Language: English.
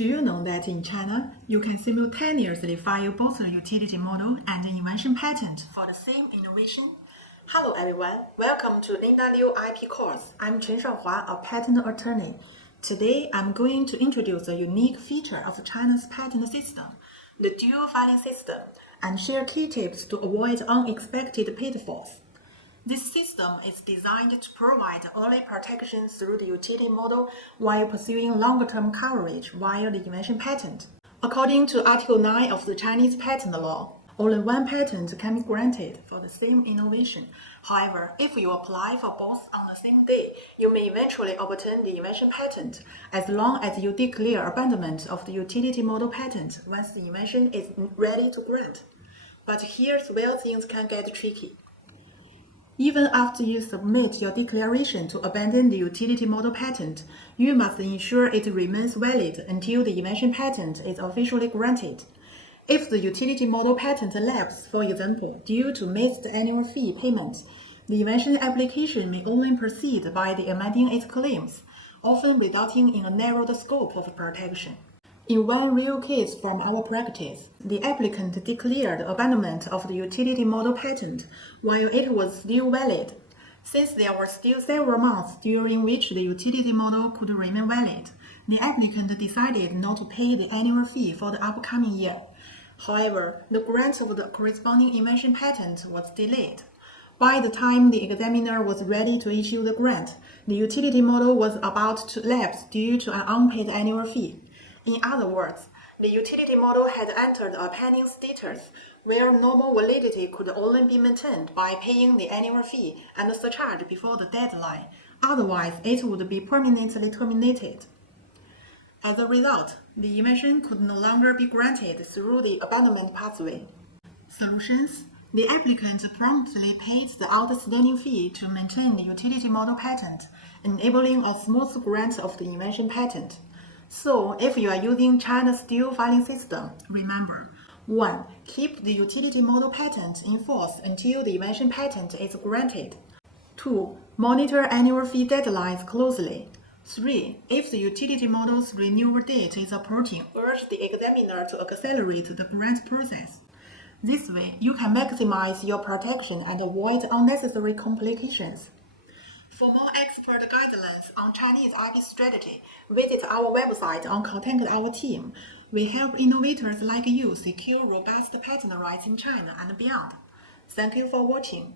Do you know that in China, you can simultaneously file both a utility model and an invention patent for the same innovation? Hello everyone, welcome to Linda Liu IP course. I'm Chen Shaohua, a patent attorney. Today, I'm going to introduce a unique feature of China's patent system, the dual filing system, and share key tips to avoid unexpected pitfalls. This system is designed to provide early protection through the utility model while pursuing longer-term coverage via the invention patent. According to Article 9 of the Chinese patent law, only one patent can be granted for the same innovation. However, if you apply for both on the same day, you may eventually obtain the invention patent, as long as you declare abandonment of the utility model patent once the invention is ready to grant. But here's where things can get tricky. Even after you submit your declaration to abandon the utility model patent, you must ensure it remains valid until the invention patent is officially granted. If the utility model patent lapses, for example, due to missed annual fee payment, the invention application may only proceed by amending its claims, often resulting in a narrowed scope of protection. In one real case from our practice, the applicant declared abandonment of the utility model patent while it was still valid. Since there were still several months during which the utility model could remain valid, the applicant decided not to pay the annual fee for the upcoming year. However, the grant of the corresponding invention patent was delayed. By the time the examiner was ready to issue the grant, the utility model was about to lapse due to an unpaid annual fee. In other words, the utility model had entered a pending status where normal validity could only be maintained by paying the annual fee and surcharge before the deadline. Otherwise, it would be permanently terminated. As a result, the invention could no longer be granted through the abandonment pathway. Solutions: the applicant promptly paid the outstanding fee to maintain the utility model patent, enabling a smooth grant of the invention patent. So, if you are using China's dual filing system, remember: 1. Keep the utility model patent in force until the invention patent is granted. 2. Monitor annual fee deadlines closely. 3. If the utility model's renewal date is approaching, urge the examiner to accelerate the grant process. This way, you can maximize your protection and avoid unnecessary complications. For more expert guidelines on Chinese IP strategy, visit our website or contact our team. We help innovators like you secure robust patent rights in China and beyond. Thank you for watching.